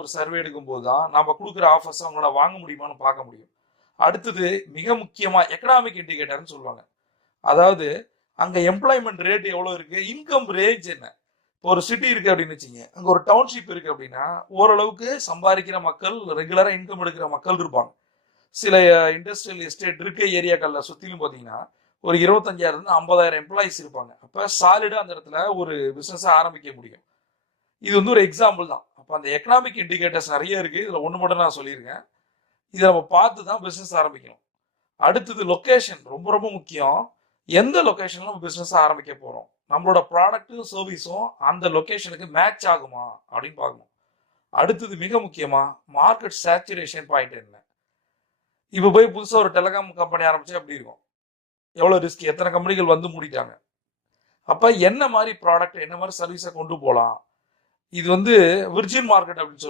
ஒரு சர்வே எடுக்கும்போது தான் நம்ம கொடுக்குற ஆஃபர்ஸ் அவங்களால வாங்க முடியுமான்னு பார்க்க முடியும். அடுத்தது மிக முக்கியமா எக்கனாமிக் இண்டிகேட்டர்னு சொல்லுவாங்க. அதாவது அங்க எம்ப்ளாய்மெண்ட் ரேட் எவ்வளவு இருக்கு, இன்கம் ரேஞ்ச் என்ன. இப்போ ஒரு சிட்டி இருக்கு அப்படின்னு வச்சுங்க, அங்க ஒரு டவுன்ஷிப் இருக்கு அப்படின்னா ஓரளவுக்கு சம்பாதிக்கிற மக்கள், ரெகுலரா இன்கம் எடுக்கிற மக்கள் இருப்பாங்க. சில இண்டஸ்ட்ரியல் எஸ்டேட் இருக்க ஏரியாக்கள்ல சுத்திலும் பாத்தீங்கன்னா ஒரு 25,000 இருந்து 50,000 எம்ப்ளாயிஸ் இருப்பாங்க. அப்ப சாலிடா அந்த இடத்துல ஒரு பிசினஸ் ஆரம்பிக்க முடியும். இது வந்து ஒரு எக்ஸாம்பிள் தான். அப்ப அந்த எக்கனாமிக் இண்டிகேட்டர்ஸ் நிறைய இருக்கு. இதுல ஒண்ணு மட்டும் நான் சொல்லியிருக்கேன். இதை நம்ம பார்த்து தான் பிசினஸ் ஆரம்பிக்கணும். அடுத்தது லொகேஷன் ரொம்ப ரொம்ப முக்கியம். எந்த லொகேஷன்ல நம்ம பிசினஸ் ஆரம்பிக்க போறோம், நம்மளோட ப்ராடக்ட்டும் சர்வீஸும் அந்த லொகேஷனுக்கு மேட்ச் ஆகுமா அப்படின்னு பார்க்கணும். அடுத்தது மிக முக்கியமா மார்க்கெட் சேச்சுரேஷன் பாயிண்ட் என்ன. இப்போ போய் புதுசா ஒரு டெலிகாம் கம்பெனி ஆரம்பிச்சா எப்படி இருக்கும், எவ்வளவு ரிஸ்க், எத்தனை கம்பெனிகள் வந்து மூடிட்டாங்க. அப்ப என்ன மாதிரி ப்ராடக்ட், என்ன மாதிரி சர்வீஸை கொண்டு போகலாம். இது வந்து விர்ஜின் மார்க்கெட் அப்படின்னு